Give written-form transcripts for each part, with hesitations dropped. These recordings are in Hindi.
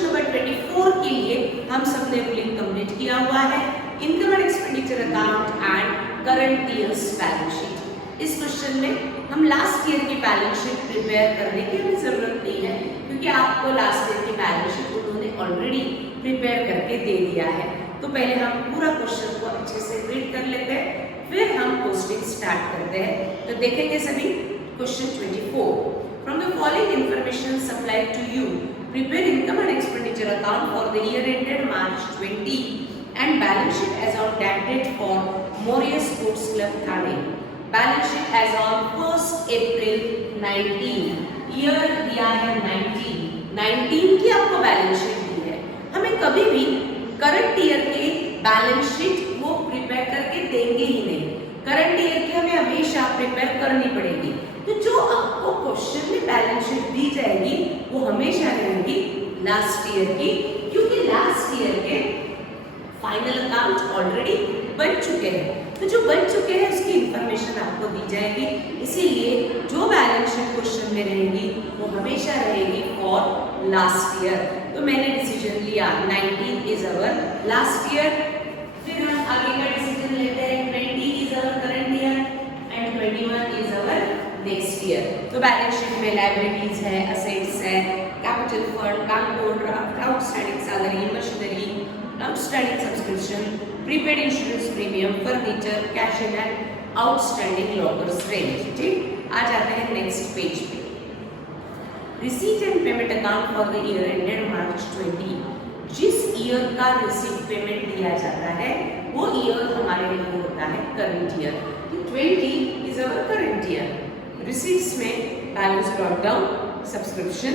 क्वेश्चन नंबर 24 के लिए हम सबने रूलिंग कंप्लीट किया हुआ है, income and expenditure account and current years balance sheet. इस क्वेश्चन में हम लास्ट ईयर की बैलेंस शीट प्रिपेयर करने की हमें जरूरत नहीं है, क्योंकि आपको लास्ट ईयर की बैलेंस शीट उन्होंने ऑलरेडी प्रिपेयर करके दे दिया है। तो पहले हम पूरा क्वेश्चन को अच्छे से रीड कर लेते हैं, फिर हम पोस्टिंग स्टार्ट करते हैं। तो देखेंगे सभी question 24। From the following information supplied to you, prepare income and expenditure account for the year ended March 20 and balance sheet as on that date for Moriya Sports Club Thane. Balance sheet as on 1st April 19. Year दिया है 19 की आपको बैलेंस शीट दी है। हमें कभी भी करंट ईयर के बैलेंस शीट वो प्रिपेयर करके देंगे ही नहीं, करंट ईयर की हमें हमेशा प्रिपेयर करनी पड़ेगी। तो जो आपको क्वेश्चन में बैलेंस शीट दी जाएगी वो हमेशा रहेगी लास्ट ईयर की, क्योंकि लास्ट ईयर के फाइनल अकाउंट ऑलरेडी बन चुके हैं। तो जो बन चुके हैं उसकी इंफॉर्मेशन आपको दी जाएगी, इसीलिए जो बैलेंस शीट क्वेश्चन में रहेगी वो हमेशा रहेगी फॉर लास्ट ईयर। तो मैंने डिसीजन लिया 19 इज अवर लास्ट ईयर। फिर हम आगे का डिसीजन लेते हैं, 20 is our current year and 21 is our next year. तो बैलेंस शीट में लायबिलिटीज है, असेट्स है, capital fund, bank overdraft, outstanding salary, machinery, outstanding subscription, prepaid insurance premium, furniture, cash in and outstanding lockers range. ठीक, आ जाते हैं नेक्स्ट पेज पे। Receipt and payment account for the year ended March 20। जिस ईयर का रिसीट पेमेंट दिया जाता है वो ईयर हमारे लिए होता है current year. 20 is our current year. Receipts में balance brought down, subscription,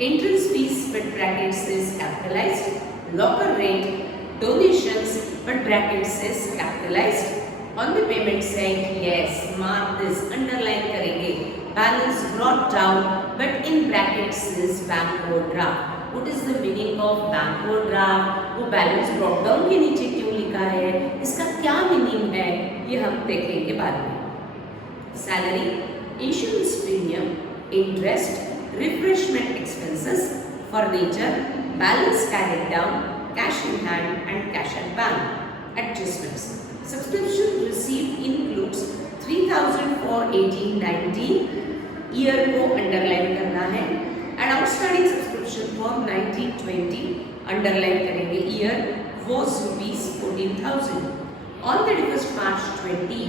entrance fees but brackets is capitalized, locker rent, donations but brackets is capitalized। on the payment side, yes, mark this, underline करेंगे, balance brought down but in brackets is bank overdraft। what is the meaning of bank overdraft? वो balance brought down के नीचे क्यों लिखा है, इसका क्या मीनिंग है, ये हम देखेंगे बाद में। Salary, insurance premium, interest, refreshment expenses, furniture, balance carried down, cash in hand and cash at bank। Adjustments, subscription received includes 3000 for 18-19 year को अंडरलाइन करना है, and outstanding subscription for 19-20 underline करेंगे, year was rupees 14,000। on 31st March 20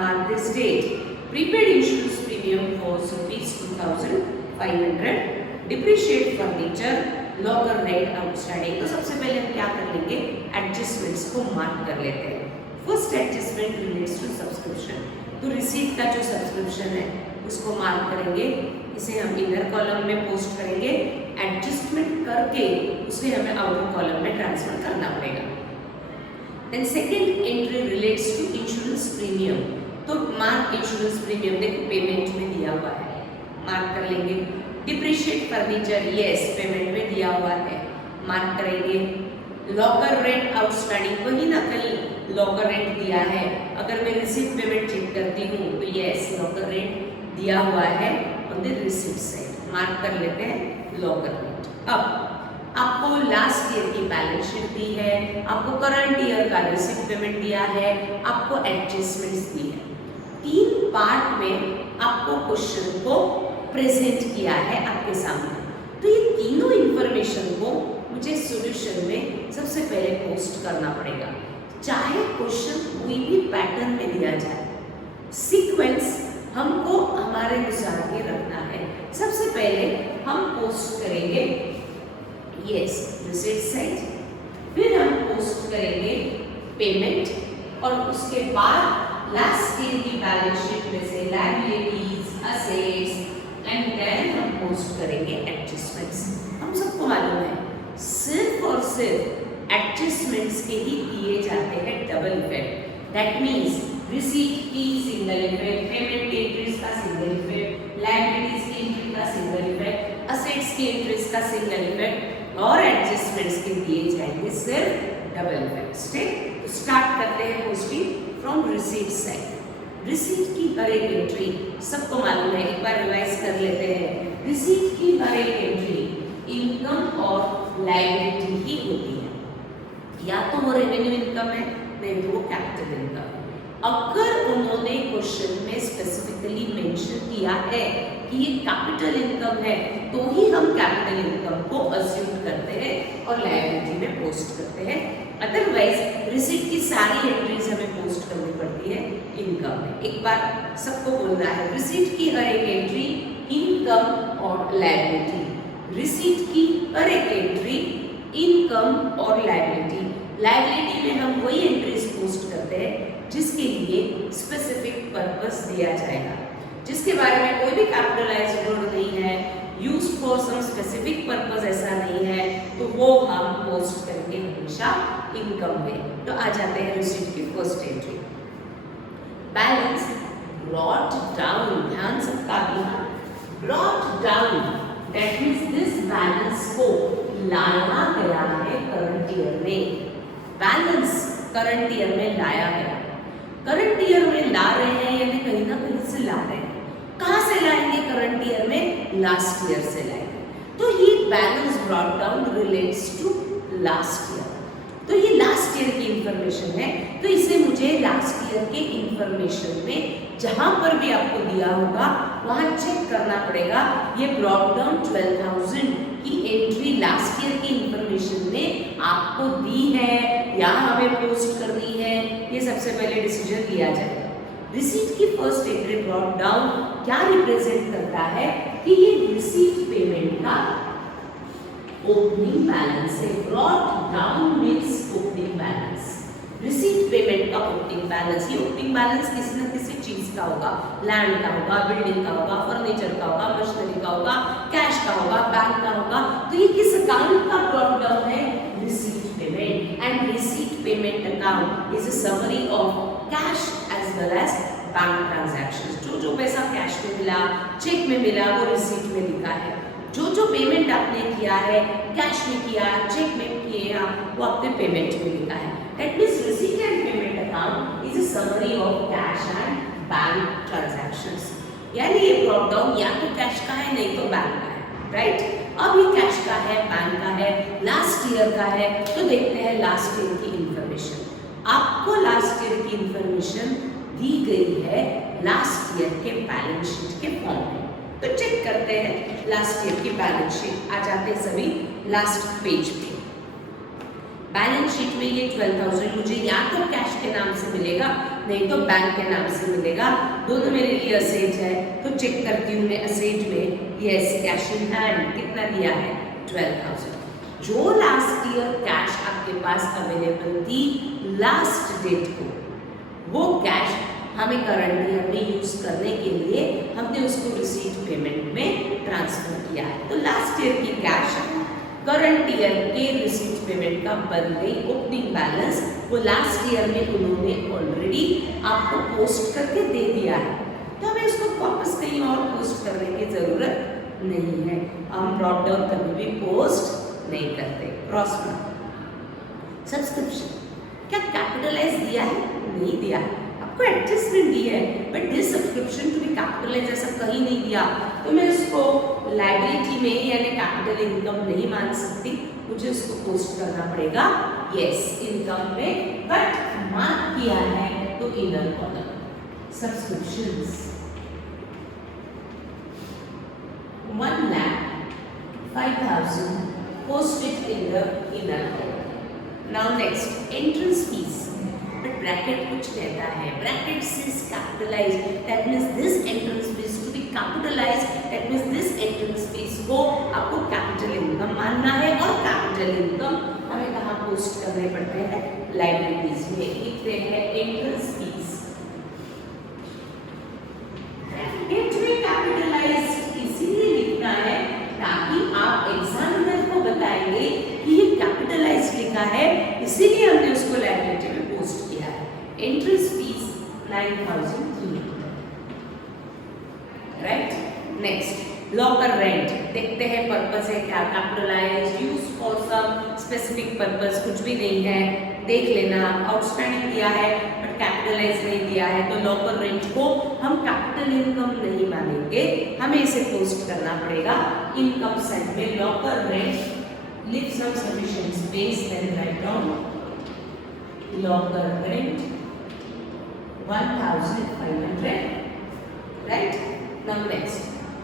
mark this date, prepaid insurance premium was rupees 2,500, depreciate furniture, locker rate outstanding. तो सबसे पहले हम क्या कर लेंगे, एडजस्टमेंट्स को मार्क कर लेते हैं। First adjustment relates to subscription. तो रिसीट का जो सब्सक्रिप्शन है उसको मार्क करेंगे, इसे हम इनर कॉलम में पोस्ट करेंगे, एडजस्टमेंट करके उसे हमें आउटर कॉलम में ट्रांसफर करना पड़ेगा। Then second entry relates to insurance premium. तो मार्क इंश्योरेंस प्रीमियम, देखो पेमेंट में दिया हुआ है, मार्क कर लेंगे। डिप्रिशिएट फर्नीचर, यस पेमेंट में दिया हुआ है, मार्क करेंगे। लॉकर रेंट आउटस्टैंडिंग, कहीं ना कहीं लॉकर रेंट दिया है, अगर मैं रिसीट पेमेंट चेक करती हूँ तो यस लॉकर रेंट दिया हुआ है on the receipt side, mark कर लेते हैं लॉकर रेंट। अब आपको लास्ट ईयर की बैलेंस शीट दी है, आपको करंट ईयर का रिसीट पेमेंट दिया है, आपको एडजस्टमेंट्स दी है। 3 पार्ट में आपको क्वेश्चन को प्रेजेंट किया है आपके सामने। तो ये तीनों इंफॉर्मेशन को मुझे सॉल्यूशन में सबसे पहले पोस्ट करना पड़ेगा, चाहे क्वेश्चन कोई भी पैटर्न में दिया जाए, सीक्वेंस हमको हमारे अनुसार के रखना है। सबसे पहले हम पोस्ट करेंगे यस रिसीट साइड, फिर हम पोस्ट करेंगे पेमेंट, और उसके बाद लास्ट ईयर की बैलेंस शीट में से लायबिलिटीज, असेट्स एंड देन हम पोस्ट करेंगे एडजस्टमेंट्स। हम सबको मालूम है सिर्फ और सिर्फ एडजस्टमेंट्स के ही दिए जाते हैं double effect. That means receipt की सिंगल इफेक्ट, पेमेंट की एंट्रीज का सिंगल इफेक्ट, लायबिलिटीज की एंट्री का सिंगल इफेक्ट, असेट्स की एंट्रीज का सिंगल इफेक्ट, और एडजस्टमेंट्स के दिए जाएंगे सिर्फ डबल इफेक्ट्स। ठीक, तो स्टार्ट करते हैं posting from receipt side. Receipt की हर एक एंट्री सबको मालूम है, एक बार रिवाइज कर लेते हैं। रिसीट की हर एक एंट्री इनकम और लायबिलिटी ही होती है। या तो वो रेवेन्यू इनकम है, नहीं तो वो कैपिटल इनकम है। अगर उन्होंने क्वेश्चन में स्पेसिफिकली मेंशन किया है कि ये कैपिटल इनकम है, तो ही हम कैपिटल इनकम को अज्यूम करते हैं और लायबिलिटी में पोस्ट करते हैं। अदरवाइज रिसीट की सारी एंट्रीज हमें पोस्ट करनी पड़ती है इनकम में। एक बार सबको बोलना है, रिसीट की हर एक एंट्री इनकम और लायबिलिटी, रिसीट की हर एक एंट्री इनकम और लायबिलिटी। लायबिलिटी में हम वही एंट्रीज पोस्ट करते हैं जिसके लिए स्पेसिफिक पर्पस दिया जाएगा, जिसके बारे में कोई भी कैपिटलाइज्ड वर्ड नहीं है, use for some specific purpose ऐसा नहीं है, तो वो हम पोस्ट करेंगे हमेशा इनकम में। तो आ जाते हैं रिसीट की first entry, balance brought down. ध्यान सबका दिया, brought down, that means this balance को लाया गया है करंट ईयर में। बैलेंस करंट ईयर में लाया गया, करंट ईयर में ला रहे हैं यानी कहीं ना कहीं से ला रहे हैं। कहाँ से लाएंगे करंट ईयर में? लास्ट ईयर से लाएंगे। तो ये balance brought down relates to last year, तो ये लास्ट ईयर की इंफॉर्मेशन है, तो इसे मुझे लास्ट ईयर के इंफॉर्मेशन में जहां पर भी आपको दिया होगा वहां चेक करना पड़ेगा। ये ब्रॉट डाउन 12,000 की एंट्री लास्ट ईयर की इंफॉर्मेशन में आपको दी है या हमें पोस्ट करनी है, ये सबसे पहले डिसीजन लिया जाएगा। रिसीट की फर्स्ट एंट्री ब्रॉट डाउन क्या रिप्रेजेंट करता है कि ये रिसीट पेमेंट का ओपनिंग बैलेंस है। Brought down means opening balance, receipt payment का ओपनिंग बैलेंस। ये ओपनिंग बैलेंस किसी न किसी चीज का होगा, लैंड का होगा, बिल्डिंग का होगा, फर्नीचर का होगा, मशीनरी का होगा, कैश का होगा, बैंक का होगा। तो ये किस अकाउंट का ब्रॉट डाउन है? Receipt payment. And receipt payment account is a summary of cash as well as bank transactions. जो पैसा कैश में मिला, चेक में मिला, वो रिसीट में लिखा है। जो पेमेंट आपने किया है, कैश में किया, चेक में किया, वो आपने पेमेंट में लिखा है। That means receipt and payment account is a summary of cash and bank transactions. यानी ये ब्रॉट डाउन या तो कैश का है नहीं तो बैंक का है, राइट। अब ये कैश का है, बैंक का है, लास्ट ईयर का है, तो देखते हैं लास्ट ईयर की इंफॉर्मेशन। आपको लास्ट ईयर की इंफॉर्मेशन दी गई है लास्ट ईयर के बैलेंस शीट के फॉर्म में, तो चेक करते हैं लास्ट ईयर की बैलेंस शीट। आ जाते हैं सभी लास्ट पेज पे। बैलेंस शीट में ये 12,000 मुझे या तो कैश के नाम से मिलेगा नहीं तो बैंक के नाम से मिलेगा, दोनों मेरे लिए असेट है, तो चेक करती हूँ मैं असेट में। यस, कैश इन हैंड कितना दिया है? 12,000। जो लास्ट ईयर कैश आपके पास अवेलेबल थी लास्ट डेट को, वो कैश हमें करंट ईयर में यूज करने के लिए हमने उसको रिसीट पेमेंट में ट्रांसफर किया है। तो लास्ट ईयर की कैश करंट ईयर के रिसीट पेमेंट का बन गई ओपनिंग बैलेंस। वो लास्ट ईयर में उन्होंने ऑलरेडी आपको पोस्ट करके दे दिया है, तो हमें उसको वापस कहीं और पोस्ट करने की जरूरत नहीं है। हम ब्रॉट डाउन कभी भी पोस्ट नहीं करते। Cross mark. सब्सक्रिप्शन क्या कैपिटलाइज दिया है? नहीं दिया है, आपको एडजस्टमेंट दी है, but this subscription to be capitalise ऐसा कहीं नहीं दिया, तो मैं उसको लायबिलिटी में यानी कैपिटल इनकम नहीं मान सकती, मुझे उसको पोस्ट करना पड़ेगा यस इनकम में, बट मार्क किया है तो inner column. Subscriptions 1,05,000 posted in the inner column. Now next, entrance fees. But bracket कुछ कहता है, bracket says capitalized, that means this entrance fees to be capitalized, that means this entrance fees को आपको capital income मानना है, और capital income हमें कहाँ पोस्ट करने पड़ते हैं? liabilities में। लिखते हैं entrance fees। bracket में capitalized इसीलिए लिखना है ताकि आप एग्जामिनर को बताएंगे कि ये कैपिटलाइज लिखा है, इसीलिए हमने उसको लायबिलिटी में पोस्ट किया है। Entrance fees 9,300, right. Next, locker rent देखते हैं, पर्पस है क्या? Capitalise, use for some specific purpose, कुछ भी नहीं है। देख लेना। आउटस्टैंडिंग दिया है बट कैपिटलाइज नहीं दिया है, तो लॉकर रेंट को हम कैपिटल इनकम नहीं मानेंगे, हमें इसे पोस्ट करना पड़ेगा इनकम साइड में। Locker rent leave some sufficient space, then write down locker rent 1500, right. Now next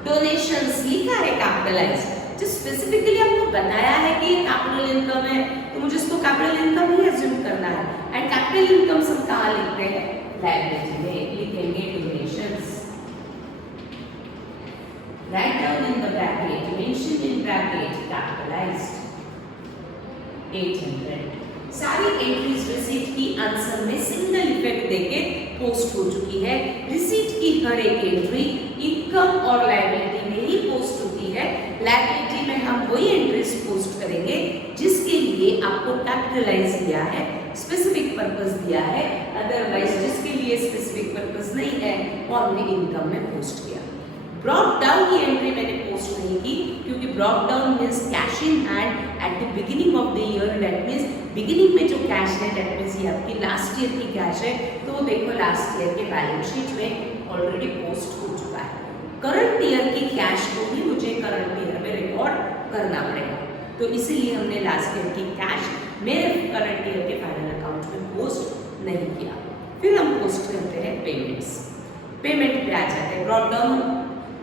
donations लिखा है कैपिटलाइज, जो स्पेसिफिकली आपको बताया है कि ये कैपिटल इनकम है, तो मुझे इसको कैपिटल इनकम ही अज्यूम करना है। एंड कैपिटल इनकम हम कहाँ लिखते हैं? लायबिलिटी में लिखेंगे donations. Write down in the bracket, mention in bracket capitalised 800। सारी एंट्रीज रिसीट की आंसर में सिंगल इफेक्ट देके पोस्ट हो चुकी है। रिसीट की हर एक एंट्री इनकम और लायबिलिटी में ही पोस्ट होती है। लायबिलिटी में हम वही एंट्रीज पोस्ट करेंगे जिसके लिए आपको कैपिटलाइज दिया है, स्पेसिफिक पर्पस दिया है। अदरवाइज जिसके लिए स्पेसिफिक पर्पस नहीं है वो हमने इनकम में पोस्ट किया। ब्रॉट डाउन की एंट्री मैंने पोस्ट नहीं की क्योंकि brought down means cash in hand at the beginning of the year, that means beginning में जो कैश है दैट मींस ये आपकी लास्ट ईयर की कैश है, तो वो देखो लास्ट ईयर के बैलेंस शीट में ऑलरेडी पोस्ट हो चुका है। करंट ईयर की कैश को भी मुझे करंट ईयर में रिकॉर्ड करना पड़ेगा, तो इसीलिए हमने लास्ट ईयर की कैश मेरे करंट ईयर के फाइनल अकाउंट में पोस्ट नहीं किया। फिर हम पोस्ट करते हैं पेमेंट्स। पेमेंट पे आ जाते हैं। ब्रॉट डाउन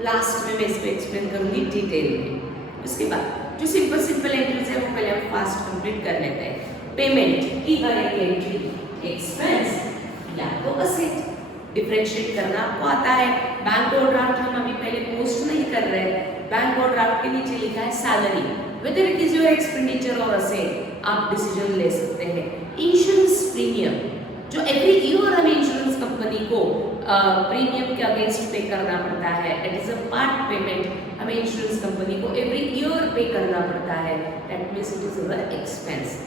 लास्ट में मैं इस पे एक्सप्लेन करूंगी डिटेल में। उसके बाद जो सिंपल एंट्रीज है वो पहले हम फास्ट कंप्लीट कर लेते हैं। पेमेंट की हर एक एंट्री एक्सपेंस या तो असेट, डिफरेंशिएट करना आपको आता है। बैंक ओवरड्राफ्ट हम अभी पहले पोस्ट नहीं कर रहे हैं। बैंक ओवरड्राफ्ट के नीचे लिखा है salary, whether it is your expenditure और असेट, आप डिसीजन ले सकते हैं। इंश्योरेंस प्रीमियम, जो एवरी ईयर हमें इंश्योरेंस कंपनी को प्रीमियम के अगेंस्ट पे करना पड़ता है, that is a part payment. हमें इंश्योरेंस कंपनी को एवरी ईयर पे करना पड़ता है, that means it is our expense.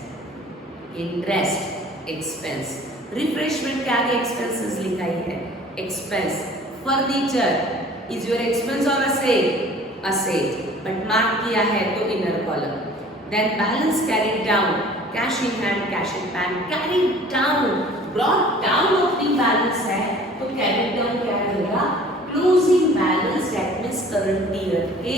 Interest expense, refreshment के आगे एक्सपेंसेस लिखा ही है, expense. Furniture is your expense और असेट, असेट, बट मार्क किया है तो inner column. Then balance carried down, cash in hand, cash in bank, carried down, brought down of the balance है तो कैरिड डाउन क्या रहेगा? Closing balance, that means current year के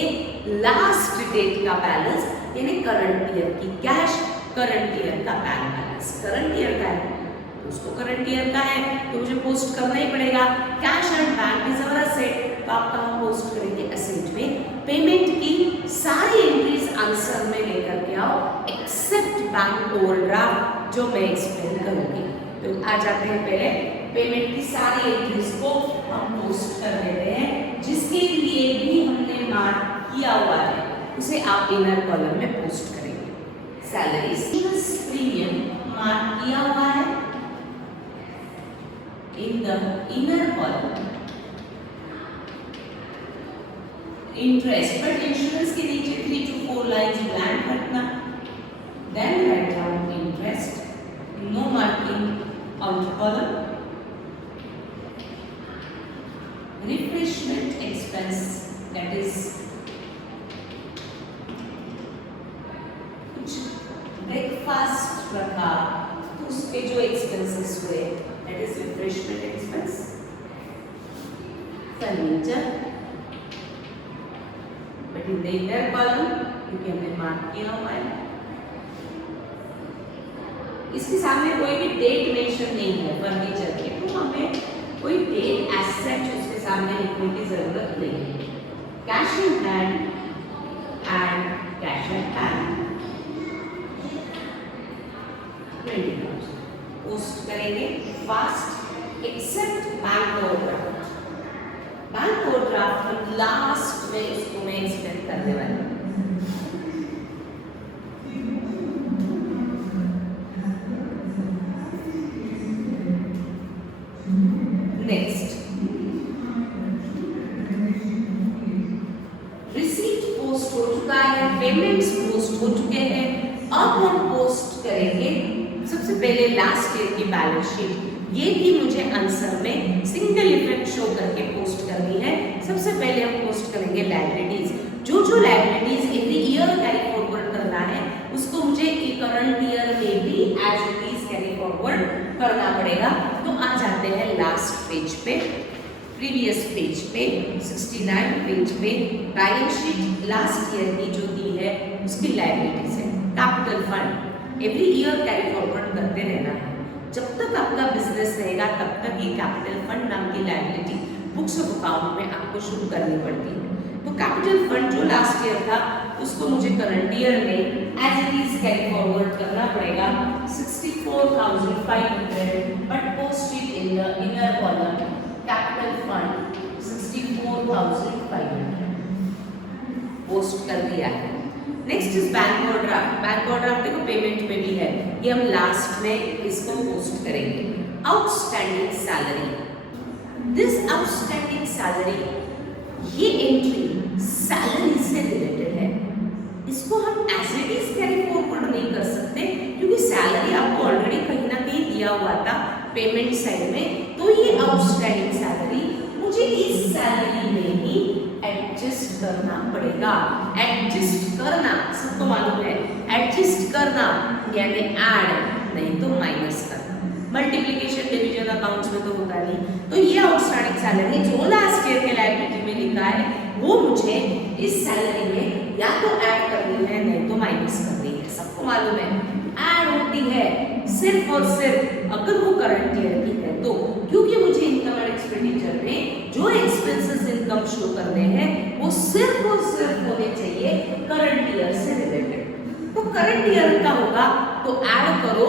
लास्ट डेट का बैलेंस, यानी करंट ईयर की कैश, करंट ईयर का बैंक बैलेंस। करंट ईयर का है तो उसको करंट ईयर का है तो मुझे पोस्ट करना ही पड़ेगा। Cash and bank is our asset, तो आप कहाँ पोस्ट करेंगे? असेट में। पेमेंट की सारी एंट्रीज आंसर में लेकर के आओ एक्सेप्ट बैंक ओवरड्राफ्ट, जो मैं एक्सप्लेन करूंगी। तो आ जाते हैं पहले पेमेंट की सारी एंट्रीज को हम पोस्ट कर देते हैं। जिसके लिए भी हमने मार्क किया हुआ है उसे आप इनर कॉलम में पोस्ट करेंगे। सैलरीज प्रीमियम मार्क किया हुआ है in the inner column. Interest, but insurance के नीचे 3 to 4 लाइन्स ब्लैंक रखना। Then write down interest, no marking on the column. Refreshment expense, that is कुछ ब्रेकफास्ट रखा तो उसके जो एक्सपेंसेस हुए, that is refreshment expense. Furniture, but in the inner column क्योंकि हमने मार्क किया हुआ है। इसके सामने कोई भी डेट मेंशन नहीं है फर्नीचर के, तो हमें कोई डेट एज सच उसके सामने लिखने की जरूरत नहीं है। Cash in hand and cash at bank 20,000 post करेंगे first except bank overdraft. Bank overdraft हम लास्ट में इसको मैं एक्सप्लेन करने वाली हूँ। नेक्स्ट रिसीट पोस्ट हो चुका है, पेमेंट्स पोस्ट हो चुके हैं। अब हम पोस्ट करेंगे सबसे पहले लास्ट ईयर की बैलेंस शीट। ये भी मुझे आंसर में सिंगल इफेक्ट शो करके पोस्ट करनी है। सबसे पहले हम पोस्ट करेंगे लायबिलिटीज। जो liabilities every year carry forward करना है उसको मुझे करंट ईयर में भी as it is carry forward करना पड़ेगा। तो आ जाते हैं लास्ट पेज पे, प्रीवियस पेज पे, 69 पेज पे। बैलेंस शीट लास्ट ईयर की जो दी है उसकी लायबिलिटीज है। Capital fund every year carry forward करते रहना है। जब तक आपका बिजनेस रहेगा तब तक ये कैपिटल फंड नाम की लायबिलिटी बुक्स ऑफ अकाउंट में आपको शुरू करनी पड़ती है। तो कैपिटल फंड जो लास्ट ईयर था उसको मुझे करंट ईयर में as it is carry forward करना पड़ेगा 64,500, but post it in the inner column capital fund 64,500 post कर दिया है। Next is bank overdraft. Bank overdraft देखो पेमेंट में भी है, ये हम लास्ट में इसको पोस्ट करेंगे। Outstanding salary, this outstanding salary, ये एंट्री सैलरी से रिलेटेड है। इसको हम as it is carry forward नहीं कर सकते क्योंकि सैलरी आपको ऑलरेडी कहीं ना कहीं दिया हुआ था पेमेंट साइड में। तो ये आउटस्टैंडिंग सैलरी मुझे इस सैलरी में ही एडजस्ट करना पड़ेगा। एडजस्ट करना सबको मालूम है, एडजस्ट करना यानी ऐड, नहीं तो माइनस करना। मल्टीप्लिकेशन डिवीजन अकाउंट्स में तो होता नहीं। तो ये आउटस्टैंडिंग सैलरी जो लास्ट ईयर के लायबिलिटी में लिखा है वो मुझे इस सैलरी में या तो ऐड करनी है नहीं तो माइनस करनी है। सबको मालूम है ऐड होती है सिर्फ और सिर्फ अगर वो करंट ईयर की है तो, क्योंकि मुझे इनकम एंड एक्सपेंडिचर में जो एक्सपेंसेस इनकम शो करने हैं वो सिर्फ और सिर्फ होने चाहिए करंट ईयर से रिलेटेड। तो करंट ईयर का होगा तो ऐड करो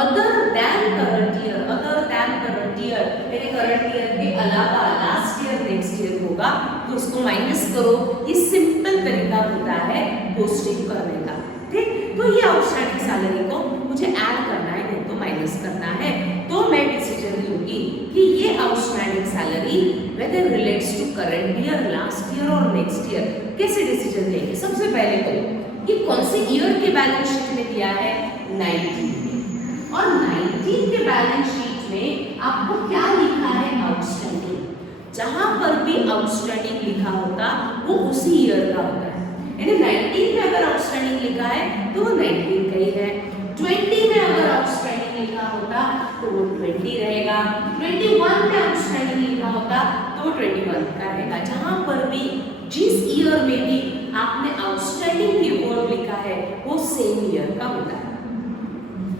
other than current year, other than current year यानी करंट ईयर के अलावा लास्ट ईयर नेक्स्ट ईयर होगा तो उसको माइनस करो। ये सिंपल तरीका होता है पोस्टिंग करने का। ठीक, तो ये आउटस्टैंडिंग सैलरी को मुझे ऐड करना है नहीं तो माइनस करना है। तो मैं डिसीजन लूंगी कि ये outstanding salary whether relates to current year, last year और नेक्स्ट ईयर। कैसे डिसीजन लेंगे? सबसे पहले तो ये कौन से ईयर के बैलेंस शीट में दिया है? 19 में। और 19 के बैलेंस शीट में आपको क्या लिखा है? आउटस्टैंडिंग। जहां पर भी आउटस्टैंडिंग लिखा होता वो उसी ईयर का होता है। यानी 19 में अगर आउटस्टैंडिंग लिखा है तो वो 19 का ही है। 20 में अगर आउटस्टैंडिंग लिखा होता तो वो 20 रहेगा। 21 में आउटस्टैंडिंग लिखा होता तो वो 21 का रहेगा। जहां पर भी जिस ईयर में भी आपने आउटस्टैंडिंग की रिपोर्ट लिखा है वो सेम ईयर का होता है।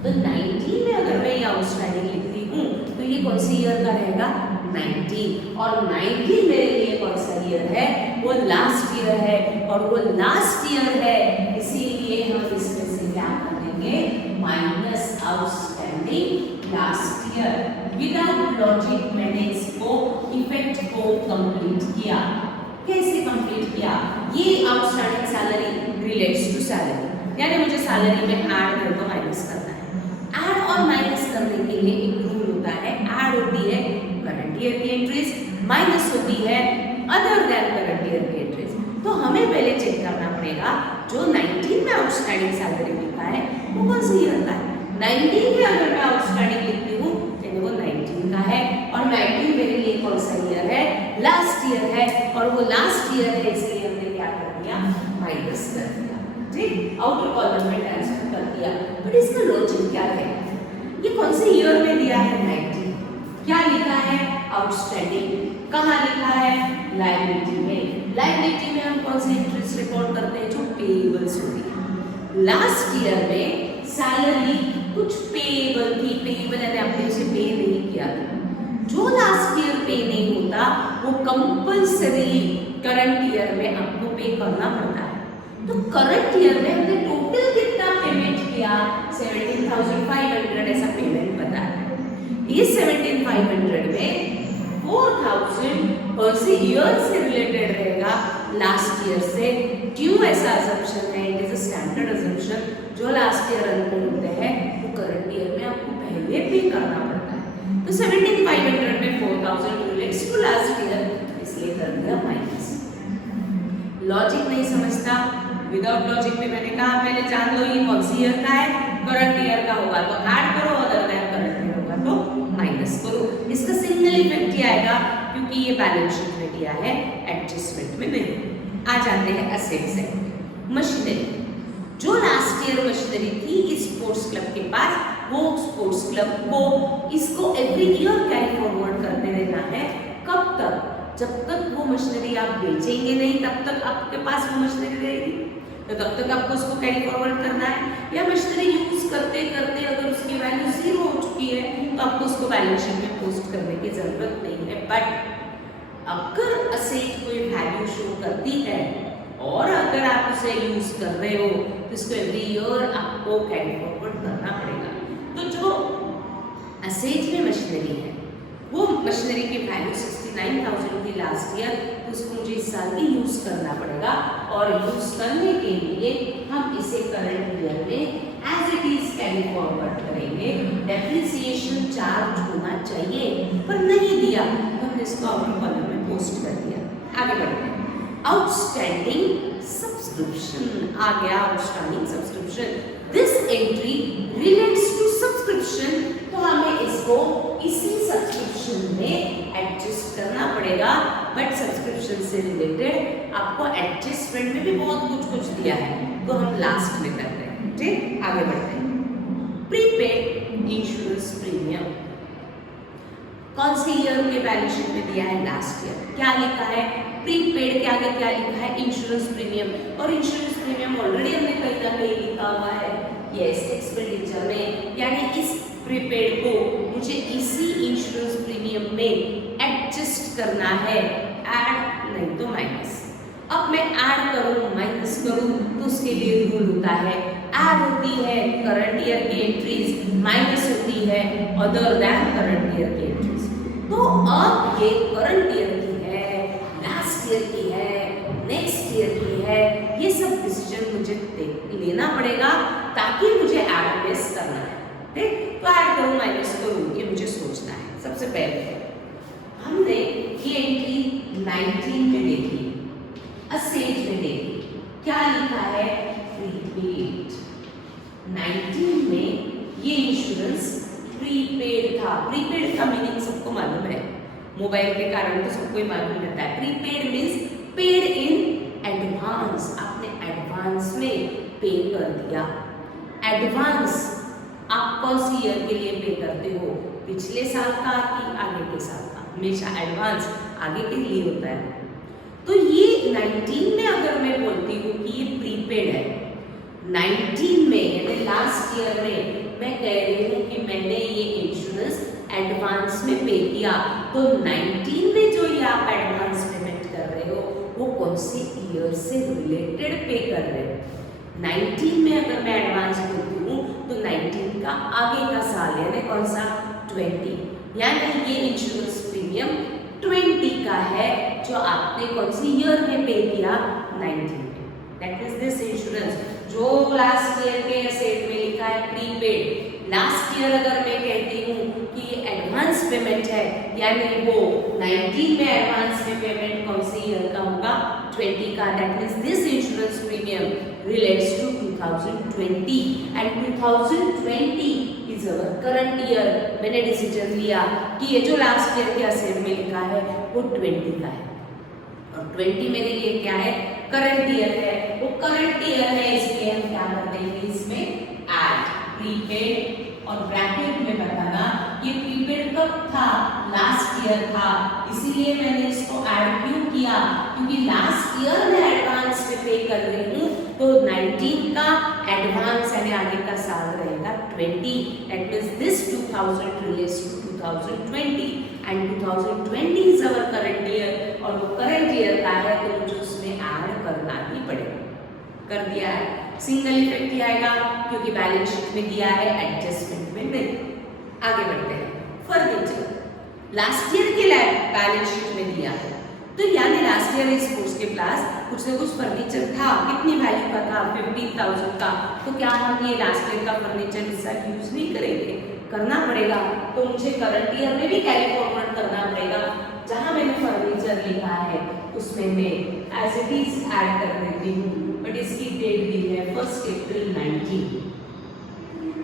तो 19 में अगर मैं ये आउटस्टैंडिंग लिखती हूँ तो ये कौन सी ईयर का रहेगा? 19। और 19 मेरे लिए कौन सा ईयर है? वो लास्ट ईयर है। और वो लास्ट ईयर है इसीलिए हम इसमें से क्या करेंगे? Minus outstanding last year. Without logic मैंने इसको इफेक्ट को कंप्लीट किया। कैसे कंप्लीट किया? ये outstanding salary relates to salary, यानी मुझे सैलरी में ऐड कर दो माइनस करना है। ऐड और माइनस करने के लिए एक रूल होता है। ऐड होती है करंट ईयर की एंट्रीज, माइनस होती है अदर देन करंट ईयर की एंट्रीज। तो हमें पहले चेक करना पड़ेगा जो 19 में आउटस्टैंडिंग सैलरी लिखा है वो कौन सा ईयर का है। 19 में अगर मैं आउटस्टैंडिंग लिखती हूँ तो वो 19 का है। और 19 मेरे लिए कौन सा ईयर है? लास्ट ईयर है। और वो लास्ट ईयर है इसलिए हमने क्या कर दिया? माइनस कर दिया। ठीक, आउटर कॉलम में ट्रांसफर कर दिया। बट इसका लॉजिक क्या है? ये कौन से ईयर में दिया है? 19। क्या लिखा है? आउटस्टैंडिंग। कहाँ लिखा है? लायबिलिटी में। लायबिलिटी में हम कौन सी इंटरेस्ट रिकॉर्ड करते हैं? जो पेएबल्स होती है। लास्ट ईयर में सैलरी कुछ पेएबल थी। पेएबल यानी आपने उसे पे नहीं किया था। जो लास्ट ईयर पे नहीं होता वो कंपल्सरी करंट ईयर में आपको पे करना पड़ता है। तो करंट ईयर में हमने टोटल कितना पेमेंट किया? 17,500 ऐसा पेमेंट बता है। इस 17,500 में 4,000 कौन से ईयर से रिलेटेड रहेगा? लास्ट ईयर से। क्यों ऐसा अजम्पशन है? It is a standard assumption. जो लास्ट ईयर अनपढ़ होते हैं वो करंट ईयर में आपको पहले पे करना पड़ता है। तो 17,500 में 4,000 रिलेट्स टू लास्ट ईयर, इसलिए कर दिया माइनस। लॉजिक नहीं समझता? विदाउट लॉजिक पे मैंने कहा पहले जान लो ये कौन सी ईयर का है? करंट ईयर का होगा तो ऐड करो, अदर देन करंट ईयर होगा तो माइनस करो। इसका सिंगल इफेक्ट ही आएगा क्योंकि ये बैलेंस शीट में दिया है, एडजस्टमेंट में नहीं। आ जाते हैं असेट से। मशीनरी, जो लास्ट ईयर मशीनरी थी इस स्पोर्ट्स क्लब के पास वो स्पोर्ट्स क्लब को इसको एवरी ईयर कैरी फॉरवर्ड करते रहना है। कब तक? जब तक वो मशीनरी आप बेचेंगे नहीं तब तक आपके पास वो मशीनरी रहेगी, तो तब तक आपको उसको कैरी फॉरवर्ड करना है। या मशीनरी यूज करते करते अगर उसकी वैल्यू 0 हो चुकी है तो आपको उसको बैलेंस शीट में पोस्ट करने की जरूरत नहीं है। बट अगर असेट कोई वैल्यू शो करती है और अगर आप उसे यूज कर रहे हो तो इसको एवरी ईयर आपको कैरी फॉरवर्ड करना पड़ेगा। तो जो असेट में मशीनरी है वो मशीनरी की वैल्यू 69,000 थी लास्ट ईयर, तो उसको मुझे इस साल भी यूज करना पड़ेगा और यूज करने के लिए हम इसे करंट ईयर में as it is carry forward करेंगे। डेप्रिसिएशन चार्ज होना चाहिए पर नहीं दिया तो हमने इसको आउटर कॉलम में पोस्ट कर दिया। आगे बढ़ते हैं। आउटस्टैंडिंग सब्सक्रिप्शन आ गया। Outstanding subscription, this entry relates to subscription, तो हमें इसको इसी सब्सक्रिप्शन में एडजस्ट करना पड़ेगा। बट सब्सक्रिप्शन से रिलेटेड आपको एडजस्टमेंट में भी बहुत कुछ दिया है, तो हम लास्ट में करते हैं। ठीक, आगे बढ़ते हैं। प्रीपेड इंश्योरेंस प्रीमियम कौन से ईयर के बैलेंस शीट में दिया है? Last year. क्या लिखा है? प्रीपेड के आगे क्या लिखा है? Insurance premium. और इंश्योरेंस प्रीमियम ऑलरेडी हमने कहीं ना कहीं लिखा हुआ है, यस, एक्सपेंडिचर में, यानी इस प्रीपेड को मुझे इसी इंश्योरेंस प्रीमियम में एडजस्ट करना है, ऐड नहीं तो माइनस। अब मैं ऐड करूं माइनस करूं तो उसके लिए रूल होता है, ऐड होती है करंट ईयर की एंट्रीज, माइनस होती है अदर देन करंट ईयर की एंट्रीज। तो अब ये करंट ईयर की है, लास्ट ईयर की है, नेक्स्ट ईयर की है, ये सब डिसीजन मुझे लेना पड़ेगा ताकि मुझे ऐड बेस करना है। ठीक, तो ऐड करूं माइनस करूं ये मुझे सोचना है। सबसे पहले हमने ये एंट्री 19 में देखी, असेट में देखी, क्या लिखा है? प्रीपेड। 19 में ये इंश्योरेंस प्रीपेड था। प्रीपेड का मीनिंग सबको मालूम है, मोबाइल के कारण तो सबको ही मालूम रहता है। Prepaid means paid in advance, आपने एडवांस में पे कर दिया। एडवांस आप कौन सी ईयर के लिए पे करते हो? पिछले साल का कि आगे के साल का? हमेशा एडवांस आगे के लिए होता है। तो ये 19 में अगर मैं बोलती हूँ कि ये प्रीपेड है, 19 में यानी लास्ट ईयर में मैं कह रही हूँ कि मैंने ये इंश्योरेंस एडवांस में पे किया, तो 19 में जो ये आप एडवांस पेमेंट कर रहे हो वो कौन से ईयर से रिलेटेड पे कर रहे हो? 19 में अगर मैं एडवांस बोलती हूँ तो 19 का आगे का साल यानी कौन सा? 20, यानी ये इंश्योरेंस प्रीमियम 20 का है जो आपने कौन सी ईयर में पे किया? 19 में। दैट इज दिस इंश्योरेंस जो लास्ट ईयर के असेट में लिखा है प्रीपेड। लास्ट ईयर अगर मैं कहती हूँ कि ये एडवांस पेमेंट है, यानी वो 19 में एडवांस में पेमेंट कौन सी ईयर का होगा? 20 का। That means this insurance premium relates to 2020 and 2020 is our current year. मैंने डिसीजन लिया कि ये जो लास्ट ईयर के असेट में लिखा है वो 20 का है और 20 मेरे लिए क्या है? करंट ईयर है। वो करंट ईयर है इसलिए हम क्या कर देंगे इसमें? ऐड प्रीपेड और ब्रैकेट में बताना ये प्रीपेड कब था? लास्ट ईयर था, इसीलिए मैंने इसको ऐड क्यों किया? क्योंकि लास्ट ईयर में एडवांस में पे कर रही हूँ तो 19 का एडवांस यानी आगे का साल रहेगा 20। That means this 2000 relates to 2020 and 2020 is our current year और वो करंट ईयर का है तो मुझे उसमें ऐड करना ही पड़ेगा। कर दिया है। सिंगल इफेक्ट ही आएगा क्योंकि बैलेंस शीट में दिया है, एडजस्टमेंट में नहीं। आगे बढ़ते हैं। फर्नीचर लास्ट ईयर के बैलेंस शीट में दिया है, तो यानी लास्ट ईयर इस कोर्स के पास कुछ ना कुछ फर्नीचर था। कितनी वैल्यू का था? 15,000 का। तो क्या हम ये लास्ट ईयर का फर्नीचर इस साल यूज नहीं करेंगे? करना पड़ेगा। तो मुझे करंट ईयर में भी कैरी फॉरवर्ड करना पड़ेगा। जहां मैंने फर्नीचर लिखा है उसमें मैं एज इट इज ऐड कर देती हूँ, बट इसकी डेट दी है 1 अप्रैल 19।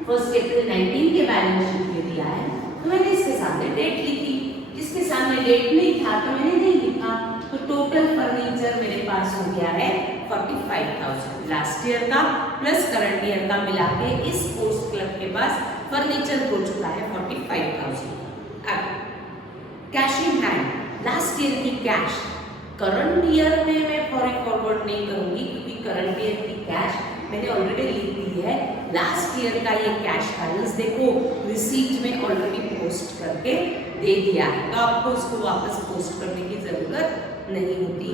1 अप्रैल 19 के बैलेंस शीट में दिया है तो मैंने इसके सामने डेट लिखी। जिसके सामने डेट नहीं था तो मैंने नहीं लिखा। तो टोटल फर्नीचर मेरे पास हो गया है 45,000 लास्ट ईयर का प्लस करंट ईयर का मिला के इस स्पोर्ट्स क्लब के पास फर्नीचर हो चुका है 45,000। अब cash in hand last year की कैश, करंट ईयर में मैं फॉरवर्ड नहीं करूंगी क्योंकि करंट ईयर की कैश मैंने ऑलरेडी लिख दी है। लास्ट ईयर का ये कैश बैलेंस देखो रिसीट में ऑलरेडी पोस्ट करके दे दिया है, तो आपको उसको वापस पोस्ट करने की जरूरत नहीं होती।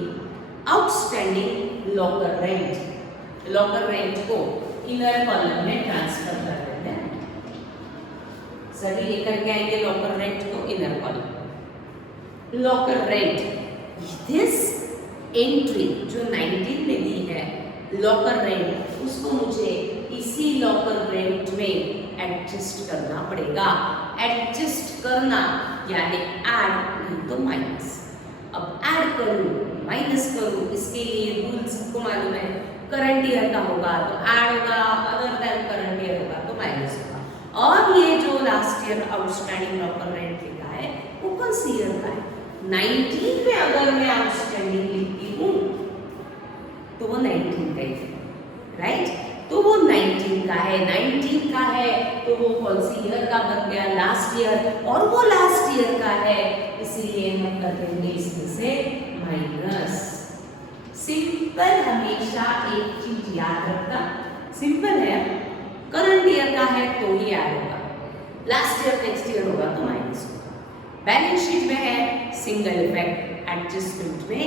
Outstanding locker rent, locker rent को इनर कॉलम में ट्रांसफर कर देते हैं, सभी लेकर के आएंगे लॉकर रेंट को inner column. Locker rent, this entry जो 19 में दी है लॉकर रेंट, उसको मुझे इसी लॉकर रेंट में एडजस्ट करना पड़ेगा। एडजस्ट करना यानी ऐड नहीं तो माइनस। अब ऐड करूं माइनस करूं, इसके लिए रूल सबको मालूम है, करंट ईयर का होगा तो ऐड होगा, अदर देन करंट ईयर होगा तो माइनस होगा। और ये जो last year outstanding locker rent लिखा है वो कौन सी ईयर का है? 19 में अगर मैं आउटस्टैंडिंग लिखती हूँ तो वो 19 का है, राइट? तो वो 19 का है, 19 का है तो वो कौन सी ईयर का बन गया? लास्ट ईयर, और वो लास्ट ईयर का है इसीलिए हम कर देंगे इसमें से माइनस। सिंपल, हमेशा एक चीज याद रखना, सिंपल है, करंट ईयर का है तो ही ऐड होगा, लास्ट ईयर नेक्स्ट ईयर होगा तो माइनस होगा। बैलेंस शीट में है सिंगल इफेक्ट, एडजस्टमेंट में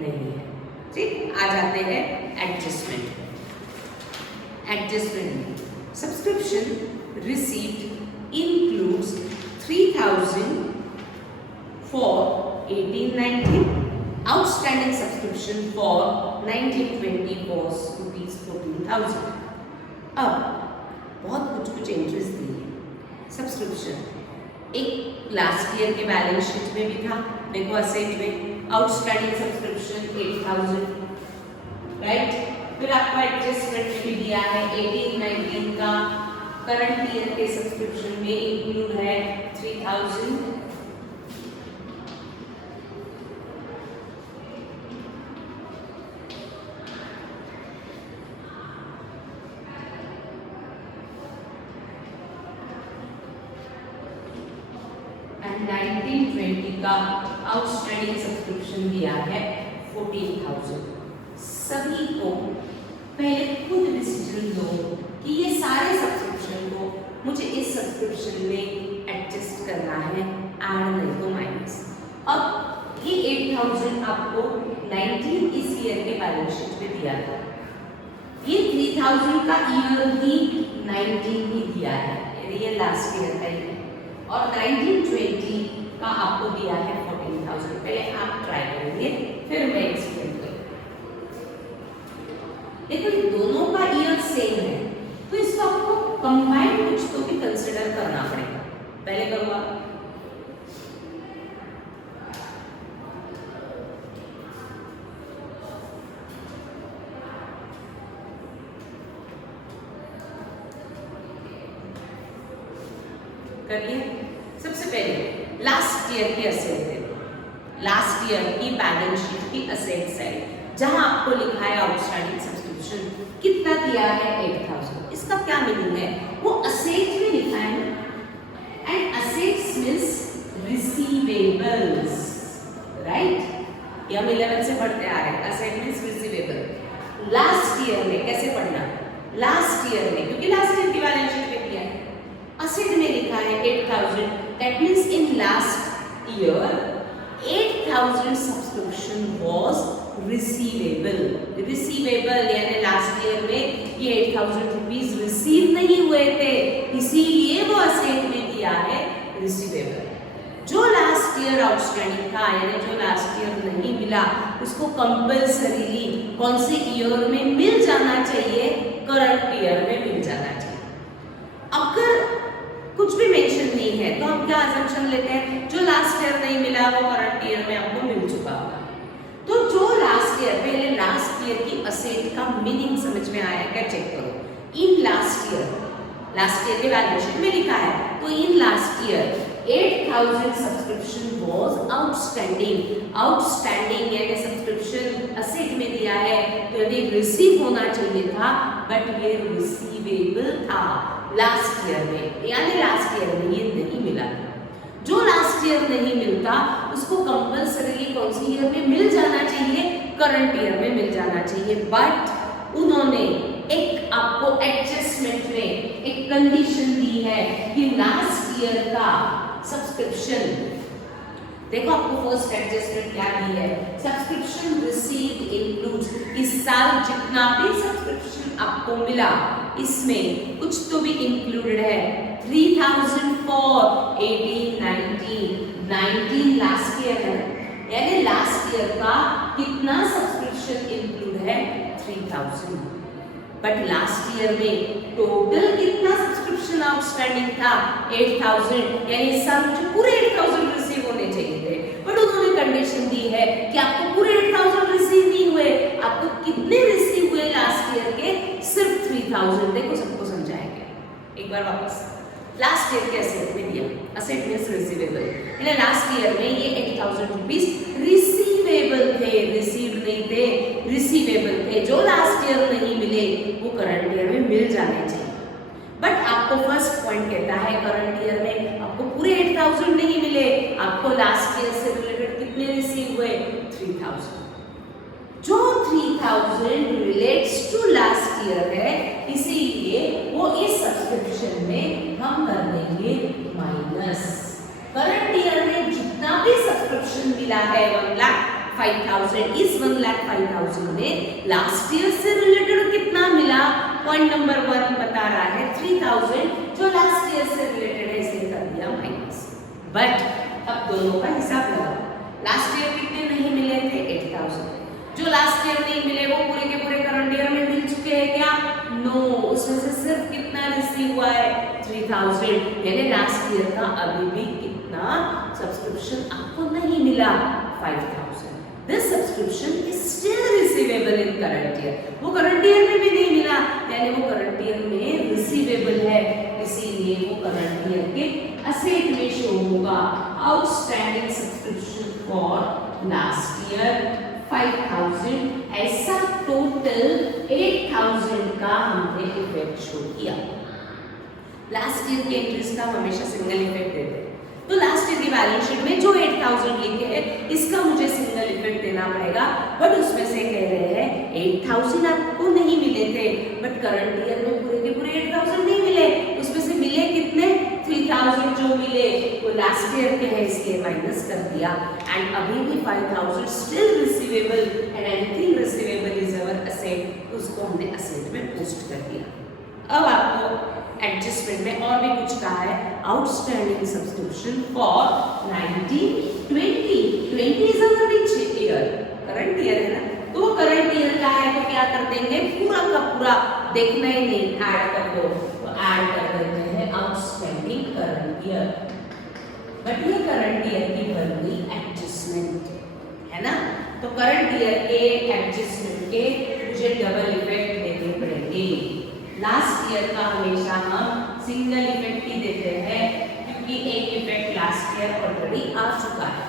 नहीं है। ठीक, आ जाते हैं adjustment. Adjustment, subscription receipt includes 3,000 for 18-19, outstanding subscription for 19-20 was rupees 14,000। अब बहुत कुछ एंट्रीज दी है। सब्सक्रिप्शन एक लास्ट ईयर के बैलेंस शीट में भी था, देखो असेट में आउटस्टैंडिंग सब्सक्रिप्शन 8,000, राइट? फिर आपको एडजस्टमेंट में भी दिया है 18-19 का, करंट ईयर के सब्सक्रिप्शन में इंक्लूड है 3,000। एंड 19-20 का आउटस्टैंडिंग सब्सक्रिप्शन दिया है 14,000। सभी को पहले खुद डिसीजन लो कि ये सारे सब्सक्रिप्शन को मुझे इस सब्सक्रिप्शन में एडजस्ट करना है, ऐड नहीं तो माइनस। अब ये 8,000 आपको 19 इस ईयर के बैलेंस शीट में दिया था, ये 3,000 का ईयर भी 19 ही दिया है, ये लास्ट ईयर का ही है, और 19-20 का आपको दिया है 14,000। पहले आप ट्राई करेंगे फिर मैं एक्सप्लेन करूँगी। देखो ये दोनों का ईयर सेम है तो इसको आपको कंबाइंड कुछ तो भी कंसिडर करना पड़ेगा। पहले करूँगा, करिए। सबसे पहले लास्ट ईयर की असेट है, लास्ट ईयर की बैलेंस शीट की असेट साइड जहां आपको लिखा है आउटस्टैंडिंग सब्सक्रिप्शन कितना दिया है 8,000। इसका क्या मीनिंग है? वो असेट में लिखा है and assets means receivables, right? ये हम 11 से पढ़ते आ रहे हैं, asset means receivable. Last year में कैसे पढ़ना? लास्ट ईयर में, क्योंकि लास्ट ईयर की बैलेंस शीट में किया है, असेट में लिखा है 8,000, that means in last year 8,000 subscription was receivable. Receivable यानी लास्ट ईयर में ये 8,000 रुपीस रिसीव नहीं हुए थे, इसीलिए वो असेट में दिया है रिसीवेबल। जो लास्ट ईयर आउटस्टैंडिंग था यानी जो लास्ट ईयर नहीं मिला उसको कंपल्सरीली कौन से ईयर में मिल जाना चाहिए? करंट ईयर में मिल जाना चाहिए। अगर कुछ भी मेंशन नहीं है तो हम क्या अजम्पशन लेते हैं? जो लास्ट ईयर नहीं मिला वो करंट ईयर में आपको मिल चुका होगा। तो जो लास्ट ईयर, पहले लास्ट ईयर की असेट का मीनिंग समझ में आया क्या? चेक करो। In last year, last year के बैलेंस शीट में लिखा है तो in last year 8,000 subscription was outstanding. Outstanding यानी सब्सक्रिप्शन असेट में दिया है तो ये रिसीव होना चाहिए था, बट ये रिसीवेबल था, लास्ट ईयर में, यानी लास्ट ईयर में ये नहीं मिला था। जो लास्ट ईयर नहीं मिलता उसको कंपल्सरी कौन सी ईयर में मिल जाना चाहिए, करंट ईयर में मिल जाना चाहिए। बट उन्होंने एक आपको एडजस्टमेंट में एक कंडीशन दी है कि लास्ट ईयर का सब्सक्रिप्शन, देखो आपको फर्स्ट एडजस्टमेंट क्या दी है, सब्सक्रिप्शन रिसीव्ड इंक्लूड्स, इस साल जितना भी सब्सक्रिप्शन आपको मिला इसमें कुछ तो भी इंक्लूडेड है। 3000 फॉर 18-19 लास्ट ईयर है, यानी लास्ट ईयर का कितना सब्सक्रिप्शन इंक्लूड है, 3000। बट लास्ट ईयर में टोटल कितना सब्सक्रिप्शन आउटस्टैंडिंग था, 8000, यानी इस साल मुझे पूरे 8000 रिसीव होने चाहिए थे। बट उन्होंने कंडीशन दी है कि आपको पूरे 8000 रिसीव नहीं हुए, आपको कितने रिसीव हुए लास्ट ईयर के, सिर्फ 3000। देखो सबको समझाएंगे एक बार वापस। लास्ट ईयर के असेट में दिया, असेट मींस रिसीवेबल, यानी लास्ट ईयर में ये 8000 रुपीस रिसीवेबल थे, रिसीव्ड नहीं थे, रिसीवेबल थे। जो लास्ट ईयर नहीं मिले वो करंट ईयर में मिल जाने चाहिए। बट आपको फर्स्ट पॉइंट कहता है करंट ईयर में आपको पूरे 8000 नहीं मिले, आपको लास्ट ईयर से रिलेटेड कितने रिसीव हुए, 3000। जो 3000 रिलेट्स टू लास्ट ईयर है, इसीलिए वो इस सब्सक्रिप्शन में हम कर देंगे माइनस। करंट ईयर में जितना भी सब्सक्रिप्शन मिला है 1,05,000, इस 1,05,000 में लास्ट ईयर से रिलेटेड कितना मिला, पॉइंट नंबर 1 बता रहा है 3000, जो लास्ट ईयर से रिलेटेड है इसे कर दिया माइनस। बट अब दोनों का हिसाब लगाओ, लास्ट ईयर कितने नहीं मिले थे, 8000। जो लास्ट ईयर नहीं मिले वो पूरे के पूरे करंट ईयर में मिल चुके हैं क्या, नो, उसमें से सिर्फ कितना रिसीव हुआ है, 3000, यानी लास्ट ईयर का अभी भी कितना सब्सक्रिप्शन आपको नहीं मिला, 5000। This subscription is still receivable in current year. वो करंट ईयर में भी नहीं मिला, यानी वो करंट ईयर में रिसीवेबल है, इसीलिए वो करंट ईयर के असेट में शो होगा। Outstanding subscription for last year 5000, ऐसा टोटल 8000 का हमने इफेक्ट शो किया। लास्ट ईयर के एंट्रीज का हमेशा सिंगल इफेक्ट देते हैं, तो लास्ट ईयर की बैलेंस शीट में जो 8000 लिखे हैं इसका मुझे सिंगल इफेक्ट देना पड़ेगा। बट उसमें से कह रहे हैं 8000 आपको नहीं मिले थे, बट करंट ईयर में पूरे के पूरे 8000 नहीं मिले, उसमें से मिले कितने, 3000 जो मिले वो लास्ट ईयर के हैं, इसलिए माइनस कर दिया। एंड अभी भी 5000 still receivable, and anything receivable is our asset, उसको हमने असेट में पोस्ट कर दिया। अब आपको एडजस्टमेंट में और भी कुछ कहा है, outstanding subscription for 19-20 is our which year, current year है ना, तो वो करंट ईयर का है तो क्या कर देंगे, पूरा का पूरा देखना ही नहीं, ऐड कर दो, तो ऐड कर देते हैं आउटस्टैंडिंग करंट ईयर। बट ये करंट ईयर की बन गई एडजस्टमेंट, है ना, तो करंट ईयर के एडजस्टमेंट के मुझे डबल इफेक्ट देने पड़ेंगे। लास्ट ईयर का हमेशा हम सिंगल इफेक्ट ही देते हैं, क्योंकि एक इफेक्ट लास्ट ईयर ऑलरेडी आ चुका है।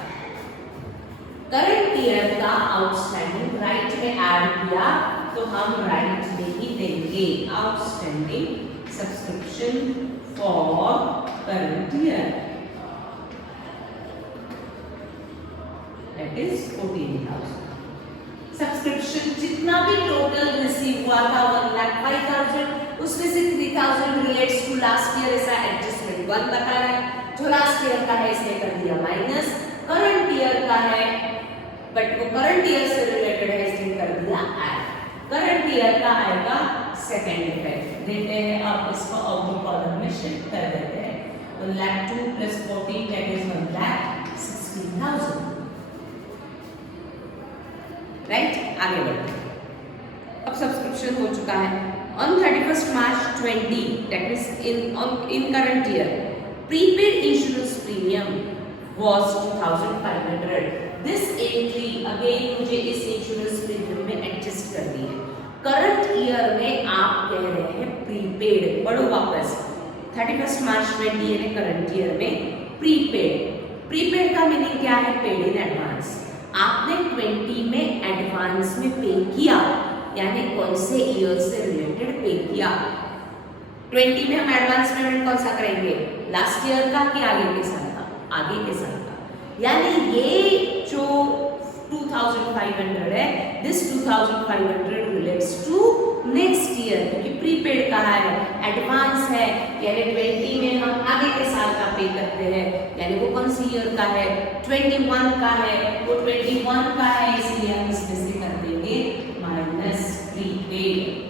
करंट ईयर का आउटस्टैंडिंग राइट में ऐड किया तो हम राइट में ही देंगे, outstanding subscription for current year, that is 14,000। Subscription जितना भी टोटल रिसीव हुआ था 1,05,000, उसमें से 3000 रिलेट्स टू लास्ट ईयर, ऐसा एडजस्टमेंट 1 बता रहा है। जो लास्ट ईयर का है इसने कर दिया माइनस, करंट ईयर का है बट वो करंट ईयर से रिलेटेड है इसने कर दिया ऐड। करंट ईयर का आएगा सेकंड इफेक्ट, देते हैं आप इसको आउट ऑफ कॉलम में शिफ्ट कर देते हैं, तो 1,02 + 14 दैट इज 1,16,000, राइट। आगे बढ़ते हैं, अब सब्सक्रिप्शन हो चुका है। On 31st March 20, that is in current year, prepaid insurance premium was 2,500. This entry again मुझे इस इंश्योरेंस प्रीमियम में एडजस्ट करनी है। करंट ईयर में आप कह रहे हैं प्रीपेड, पढ़ो वापस, 31st March 20 यानी करंट ईयर में प्रीपेड। प्रीपेड का मीनिंग क्या है, पेड इन एडवांस। आपने 20 में एडवांस में पे किया, यानी कौन से ईयर से रिलेटेड पे किया, 20 में हम एडवांस पेमेंट कौन सा करेंगे, लास्ट ईयर का कि आगे के साल का, आगे के साल का, यानी ये जो 2500 है, this 2500 relates to next year, क्योंकि प्रीपेड का है, एडवांस है, यानी 20 में हम आगे के साल का पे करते हैं, यानी वो कौन सी ईयर का है, 21 का है, वो 21 का है, इसलिए हम इसमें से कर देंगे माइनस प्रीपेड।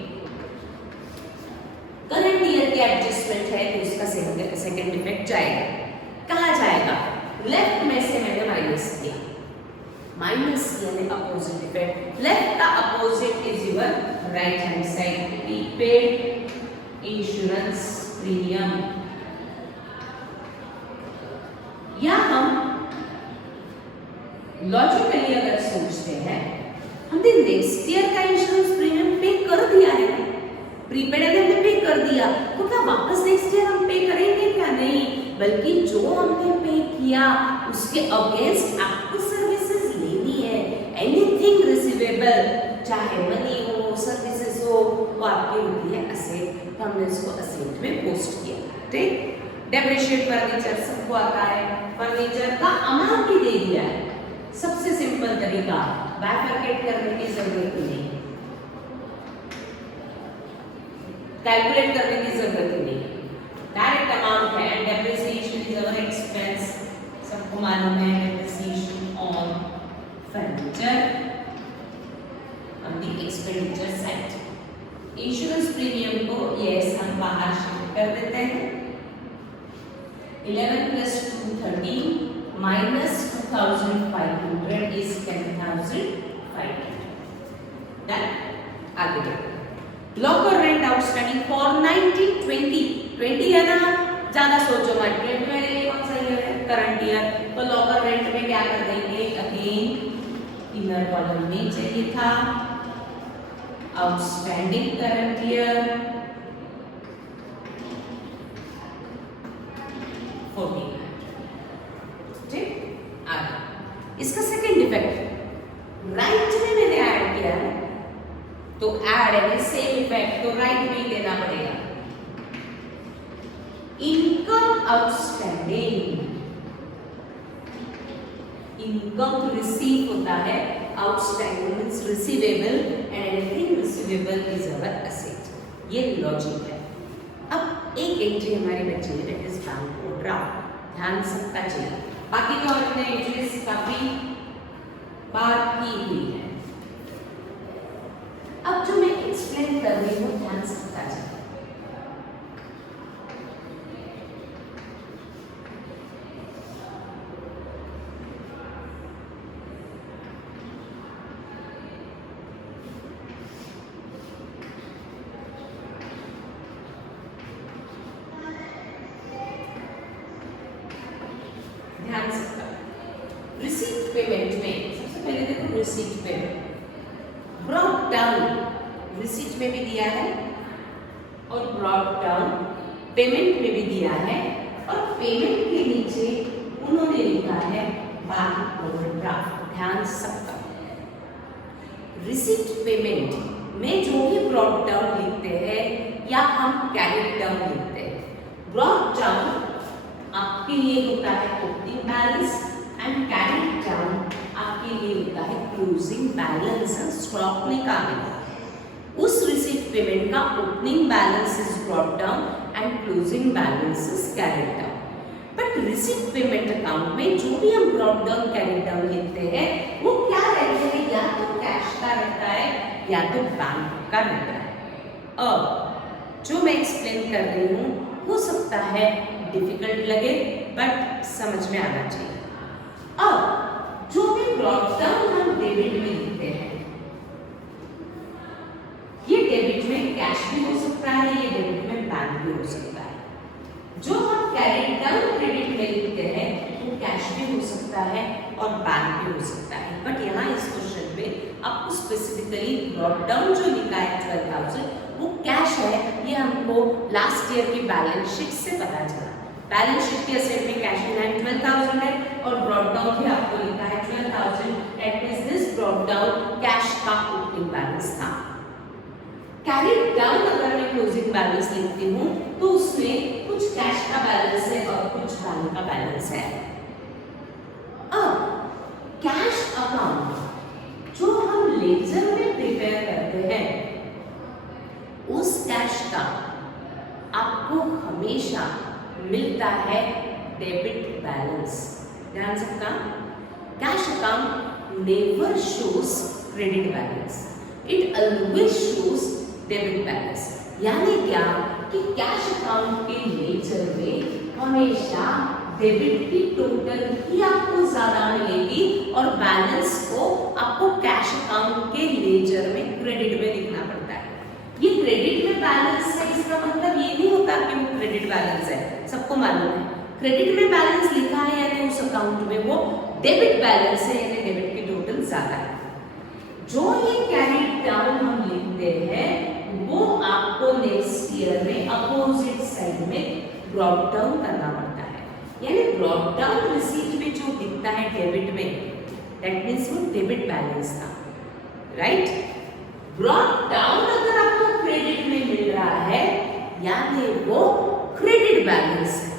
करंट ईयर की एडजस्टमेंट है तो उसका सेकंड इफेक्ट जाएगा, कहाँ जाएगा, लेफ्ट में से मैंने माइनस किया, माइनस यानी अपोजिट इफेक्ट, लेफ्ट का opposite is your right hand side, prepaid insurance premium, या हम लॉजिकली अगर सोचते हैं, हमने नेक्स्ट ईयर का इंश्योरेंस प्रीमियम पे कर दिया है, प्रीपेड हमने पे कर दिया, तो क्या वापस नेक्स्ट ईयर हम पे करेंगे क्या, नहीं, बल्कि जो हमने पे किया उसके अगेंस्ट आपको सर्विसेज लेनी है, एनीथिंग रिसीवेबल, चाहे मनी हो, सर्विसेज हो, वो आपकी होती है असेट, तो हमने इसको असेट में पोस्ट किया, ठीक। डेप्रिशिएट फर्नीचर सबको आता है, फर्नीचर का अमाउंट ही दे दिया है, सबसे सिंपल तरीका, बाइफरकेट करने की जरूरत नहीं, कैलकुलेट करने की जरूरत नहीं, डायरेक्ट अमाउंट है, and depreciation is our expense, सबको मालूम है, depreciation on furniture on the expenditure side. Insurance premium को यस हम बाहर शिफ्ट कर देते हैं, 11 plus 2 13 minus 2500 is 10,500, डन। आगे देखो, लॉकर रेंट आउटस्टैंडिंग फॉर 1920 है ना, ज्यादा सोचो मत, 20 में ये कौन सा ईयर है, करंट ईयर, तो लॉकर रेंट में क्या कर देंगे, अगेन इनर कॉलम में चाहिए था आउटस्टैंडिंग करंट ईयर 14, ठीक। आगे इसका सेकंड इफेक्ट, राइट में मैंने ऐड किया है तो ऐड है सेम इफेक्ट, तो राइट में ही देना पड़ेगा, इनकम आउटस्टैंडिंग, इनकम रिसीव होता है, outstanding means receivable, and anything receivable is our asset, ये लॉजिक है। अब एक एंट्री हमारी बची है, दैट इज बैंक ओवरड्राफ्ट, ध्यान सबका चाहिए, बाकी तो हमने एंट्रीज काफी बार की हुई है। अब जो मैं एक्सप्लेन कर रही हूँ ध्यान सबका चाहिए, ध्यान सबका। रिसीट पेमेंट में सबसे पहले देखो, receipt payment brought down, receipt में भी दिया है और ब्रॉट डाउन पेमेंट में भी दिया है, और पेमेंट के नीचे उन्होंने लिखा है बैंक ओवरड्राफ्ट, ध्यान सबका। रिसीट पेमेंट में जो भी ब्रॉट डाउन लिखते हैं या हम कैरिड डाउन लिखते हैं, ब्रॉट डाउन आपके लिए होता है opening balance, and carried down आपके लिए होता है क्लोजिंग बैलेंस, स्टॉक निकालना। उस रिसीट पेमेंट का opening balance is brought down and closing balance is carried down. But receipt payment account में जो भी हम ब्रॉट डाउन कैरिड डाउन लिखते हैं वो क्या रहते हैं, या तो कैश का रहता है या तो बैंक का रहता है। अब जो मैं एक्सप्लेन कर रही हूँ हो सकता है डिफिकल्ट लगे, बट समझ में आना चाहिए। अब जो भी ब्रॉट डाउन हम डेबिट में लिखते हैं, ये डेबिट में कैश भी हो सकता है, ये डेबिट में बैंक भी हो सकता है। जो हम कैरिड डाउन क्रेडिट में लिखते हैं वो कैश भी हो सकता है और बैंक भी हो सकता है। बट यहाँ इस क्वेश्चन में आपको स्पेसिफिकली ब्रॉट डाउन जो लिखा है 12,000 वो कैश है, ये हमको लास्ट ईयर की बैलेंस शीट से पता चला। बैलेंस शीट के असेट में कैश इन हैंड 12,000 है और ब्रॉट डाउन भी आपको लिखा है 12,000। That means this brought down cash का ओपनिंग बैलेंस था। कैरिड डाउन अगर मैं क्लोजिंग बैलेंस लिखती हूँ तो उसमें कुछ कैश का बैलेंस है और कुछ बैंक का बैलेंस है। अब कैश अकाउंट जो हम लेजर में प्रिपेयर करते हैं, उस कैश का आपको हमेशा मिलता है डेबिट बैलेंस। ध्यान से का cash account never shows credit balance, it always shows debit balance. यानी क्या कि कैश अकाउंट के लेजर में हमेशा डेबिट की टोटल ही आपको ज्यादा मिलेगी और बैलेंस को आपको कैश अकाउंट के लेजर में क्रेडिट में लिखना पड़ता है। ये क्रेडिट में बैलेंस है, इसका मतलब ये नहीं होता कि वो क्रेडिट बैलेंस है, सबको मालूम है। क्रेडिट में बैलेंस लिखा है यानी उस अकाउंट में वो डेबिट बैलेंस है, यानी डेबिट की टोटल ज्यादा है। जो ये कैरी डाउन हम लिखते हैं वो आपको नेक्स्ट ईयर में अपोजिट साइड में ब्रॉट डाउन करना पड़ता है। यानी ब्रॉट डाउन रिसीट में जो दिखता है डेबिट में, दैट मींस वो डेबिट बैलेंस था, राइट। ब्रॉट डाउन अगर आपको क्रेडिट में मिल रहा है यानी वो क्रेडिट बैलेंस है।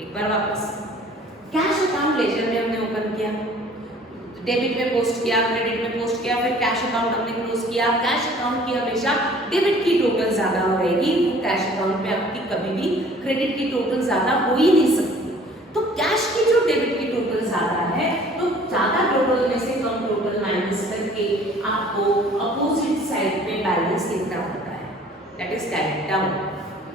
एक बार वापस, कैश अकाउंट लेजर में हमने ओपन किया, डेबिट में पोस्ट किया, क्रेडिट में पोस्ट किया, फिर कैश अकाउंट हमने क्लोज किया। कैश अकाउंट की हमेशा डेबिट की टोटल ज्यादा रहेगी, कैश अकाउंट में आपकी कभी भी क्रेडिट की टोटल ज्यादा हो ही नहीं सकती। तो कैश की जो डेबिट की टोटल ज्यादा है तो ज्यादा टोटल में से कम टोटल माइनस करके आपको अपोजिट साइड में बैलेंस लिखना पड़ता है, दैट इज कैरी डाउन।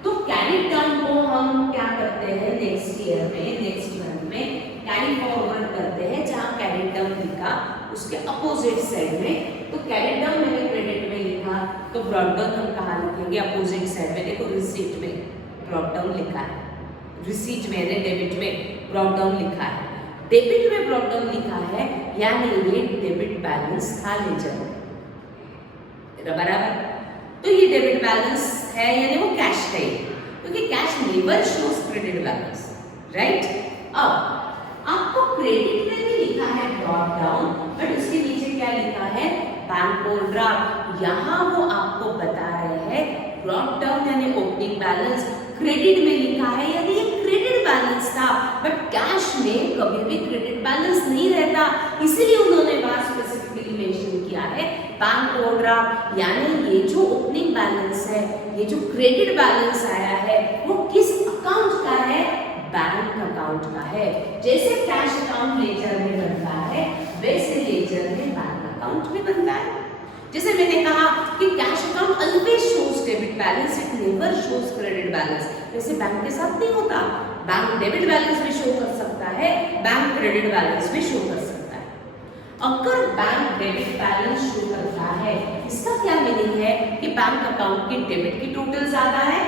तो कैरी डाउन को हम क्या करते हैं नेक्स्ट ईयर में, नेक्स्ट मंथ में कैरी फॉरवर्ड करते हैं, जहां कैरी डाउन लिखा उसके अपोजिट साइड में। तो कैरी डाउन मैंने क्रेडिट में लिखा तो ब्रॉट डाउन हम कहाँ लिखेंगे, अपोजिट साइड में। देखो रिसीट में ब्रॉट डाउन लिखा है, रिसीट में डेबिट में ब्रॉट डाउन लिखा है, डेबिट में ब्रॉट डाउन लिखा है, यानी ये डेबिट बैलेंस था लेजर में, बराबर। तो ये डेबिट बैलेंस है यानी वो कैश है, क्योंकि cash never shows credit balance, right. अब आपको क्रेडिट में भी लिखा है ब्रॉट डाउन, बट उसके नीचे क्या लिखा है, बैंक ओवरड्राफ्ट। यहाँ वो आपको बता रहे हैं ब्रॉट डाउन यानी ओपनिंग बैलेंस, क्रेडिट में लिखा है यानी ये क्रेडिट बैलेंस था, बट कैश में कभी भी क्रेडिट बैलेंस नहीं रहता, इसीलिए उन्होंने वहां स्पेसिफिकली मेंशन किया है बैंक ओवरड्राफ्ट। यानी ये जो ओपनिंग बैलेंस है, ये जो क्रेडिट बैलेंस आया है वो किस अकाउंट का है, बैंक अकाउंट का है। जैसे कैश अकाउंट लेजर में बनता है वैसे लेजर में बैंक अकाउंट में बनता है। जैसे मैंने कहा कि cash account always shows debit balance, it never shows credit balance. वैसे बैंक के साथ नहीं होता, बैंक डेबिट बैलेंस भी शो कर सकता है, बैंक क्रेडिट बैलेंस भी शो कर सकता है। अगर बैंक डेबिट बैलेंस शो करता है, इसका क्या मीनिंग है कि बैंक अकाउंट की डेबिट की टोटल ज्यादा है,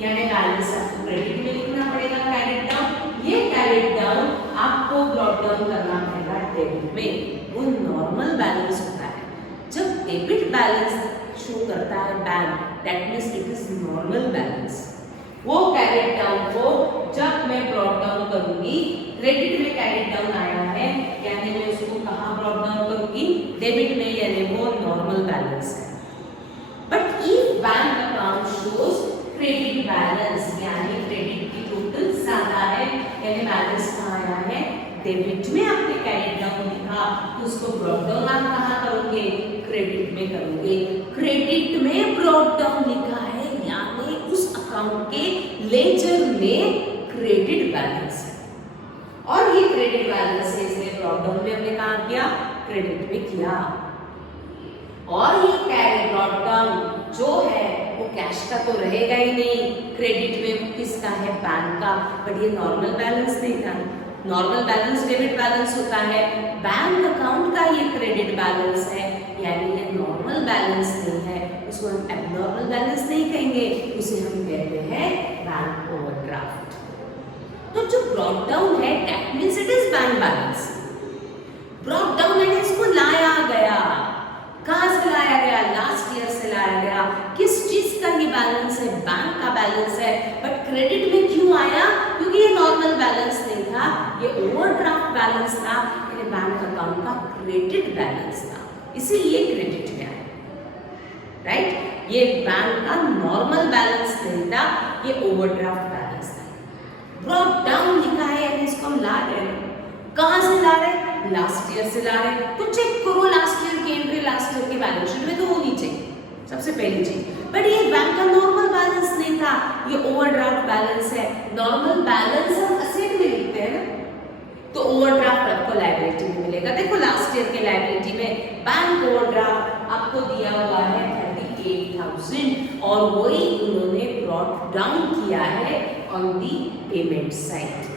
यानी बैलेंस आपको क्रेडिट में लिखना पड़ेगा, कैरेट डाउन। ये कैरेट डाउन आपको ब्रॉट डाउन करना पड़ेगा डेबिट में। वो नॉर्मल बैलेंस होता है। जब डेबिट बैलेंस शो करता है bank, that means it is normal balance. वो कैरेट डाउन को जब मैं ब्रॉट डाउन करूंगी, क्रेडिट में कैरेट डाउन आया है यानी मैं उसको कहां ब्रॉट डाउन करूंगी, डेबिट में, यानी वो नॉर्मल बैलेंस है। But if bank account shows credit balance यानी क्रेडिट की टोटल ज्यादा है, यानी बैलेंस कहाँ आया है, डेबिट में आपने कैरेट डाउन लिखा तो उसको ब्रॉट डाउन आप कहाँ करोगे, क्रेडिट में करोगे। क्रेडिट में ब्रॉट डाउन लिखा है यानी उस अकाउंट के लेजर में क्रेडिट बैलेंस है, और ये क्रेडिट बैलेंस है इसलिए ब्रॉट डाउन में हमने कहा किया, क्रेडिट में किया। और ये कैरी ब्रॉट डाउन जो है वो कैश का तो रहेगा ही नहीं, क्रेडिट में किसका है, बैंक का। बट ये नॉर्मल बैलेंस नहीं था, नॉर्मल बैलेंस डेबिट बैलेंस होता है, बैंक अकाउंट का ये क्रेडिट बैलेंस है, यानी ये नॉर्मल बैलेंस नहीं है, उसको हम एबनॉर्मल बैलेंस नहीं कहेंगे, उसे हम कहते हैं बैंक ओवरड्राफ्ट। तो जो ब्रॉट डाउन है that means it is bank balance. Brought down है इसको लाया गया, कहां से लाया गया, लास्ट ईयर से लाया गया। किस चीज का ये बैलेंस है, बैंक का बैलेंस है, बट क्रेडिट में क्यों आया, क्योंकि ये नॉर्मल बैलेंस नहीं था, ये ओवरड्राफ्ट बैलेंस था, यानी बैंक अकाउंट का क्रेडिट बैलेंस था, इसीलिए क्रेडिट में आया, राइट। ये बैंक का नॉर्मल बैलेंस नहीं था, ये ओवरड्राफ्ट बैलेंस था। ब्रॉट डाउन लिखा है यानी इसको हम ला रहे हैं। कहां से ला रहे हैं? लास्ट ईयर से ला रहे हैं। तो चेक करो लास्ट ईयर की एंट्री लास्ट ईयर के बैलेंस शीट में तो होनी चाहिए सबसे पहली चीज। बट ये बैंक का नॉर्मल बैलेंस नहीं था, ये ओवरड्राफ्ट बैलेंस है। नॉर्मल बैलेंस हम असेट में लिखते हैं ना, तो ओवरड्राफ्ट आपको लायबिलिटी में मिलेगा। देखो लास्ट ईयर के लायबिलिटी में बैंक ओवरड्राफ्ट आपको दिया हुआ है 38,000 और वही उन्होंने ब्रॉट डाउन किया है ऑन दी पेमेंट साइड।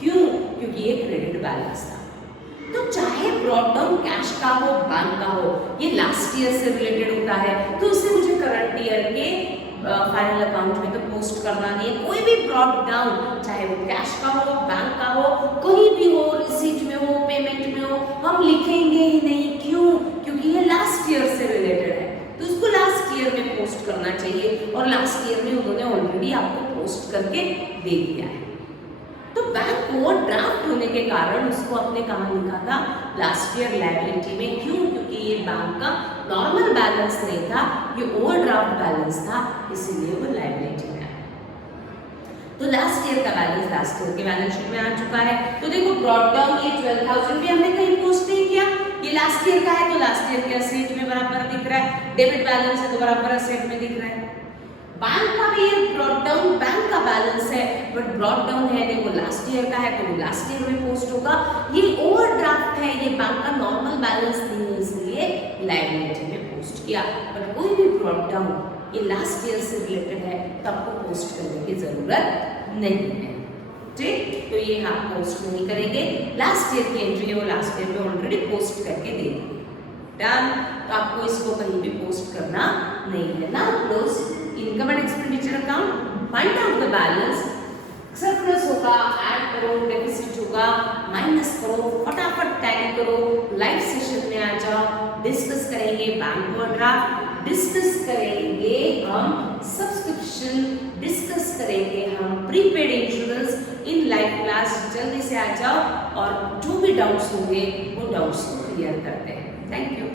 क्यों? क्योंकि ये क्रेडिट बैलेंस था। तो चाहे ब्रॉट डाउन कैश का हो, बैंक का हो, ये लास्ट ईयर से रिलेटेड होता है, तो उसे मुझे करंट ईयर के फाइनल अकाउंट में तो पोस्ट करना नहीं है। कोई भी ब्रॉट डाउन चाहे वो कैश का हो, बैंक का हो, कहीं भी हो, रिसीट में हो, पेमेंट में हो, हम लिखेंगे ही नहीं। क्यों? क्योंकि ये लास्ट ईयर से रिलेटेड है, तो उसको लास्ट ईयर में पोस्ट करना चाहिए और लास्ट ईयर में उन्होंने ऑलरेडी आपको पोस्ट करके दे दिया है। तो बैंक ओवरड्राफ्ट होने के कारण उसको आपने कहाँ लिखा था? लास्ट ईयर लायबिलिटी में। क्यों? क्योंकि ये बैंक का नॉर्मल बैलेंस नहीं था, ये ओवरड्राफ्ट बैलेंस था, इसीलिए वो लायबिलिटी में आया। तो लास्ट ईयर का बैलेंस लास्ट ईयर के बैलेंस शीट में आ चुका है। तो देखो ब्रॉट डाउन ये 12,000 भी हमने कहीं पोस्ट नहीं किया, ये लास्ट ईयर का है तो लास्ट ईयर के असेट में बराबर दिख रहा है, डेबिट बैलेंस है तो बराबर असेट में दिख रहा है। बैंक का भी ये ब्रॉट डाउन बैंक का बैलेंस है, बट ब्रॉट डाउन है देखो लास्ट ईयर का है तो वो लास्ट ईयर में पोस्ट होगा। ये ओवरड्राफ्ट है, ये बैंक का नॉर्मल बैलेंस नहीं है, इसलिए लायबिलिटी में पोस्ट किया। बट कोई भी ब्रॉट डाउन ये लास्ट ईयर से रिलेटेड है तो आपको पोस्ट करने की जरूरत नहीं है। ठीक, तो ये आप पोस्ट नहीं करेंगे। लास्ट ईयर की एंट्री है वो लास्ट ईयर में ऑलरेडी पोस्ट करके दे दी। डन, तो आपको इसको कहीं भी पोस्ट करना नहीं है ना। Close income and expenditure account, find out the balance. Surplus होगा, ऐड करो, डेफिसिट होगा, माइनस करो, फटाफट टैली करो, लाइव सेशन में आ जाओ। डिस्कस करेंगे बैंक ओवरड्राफ्ट, डिस्कस करेंगे हम सब्सक्रिप्शन, डिस्कस करेंगे हम प्रीपेड इंश्योरेंस इन लाइव क्लास। जल्दी से आ जाओ और जो भी डाउट्स होंगे वो डाउट्स को क्लियर करते हैं। Thank you.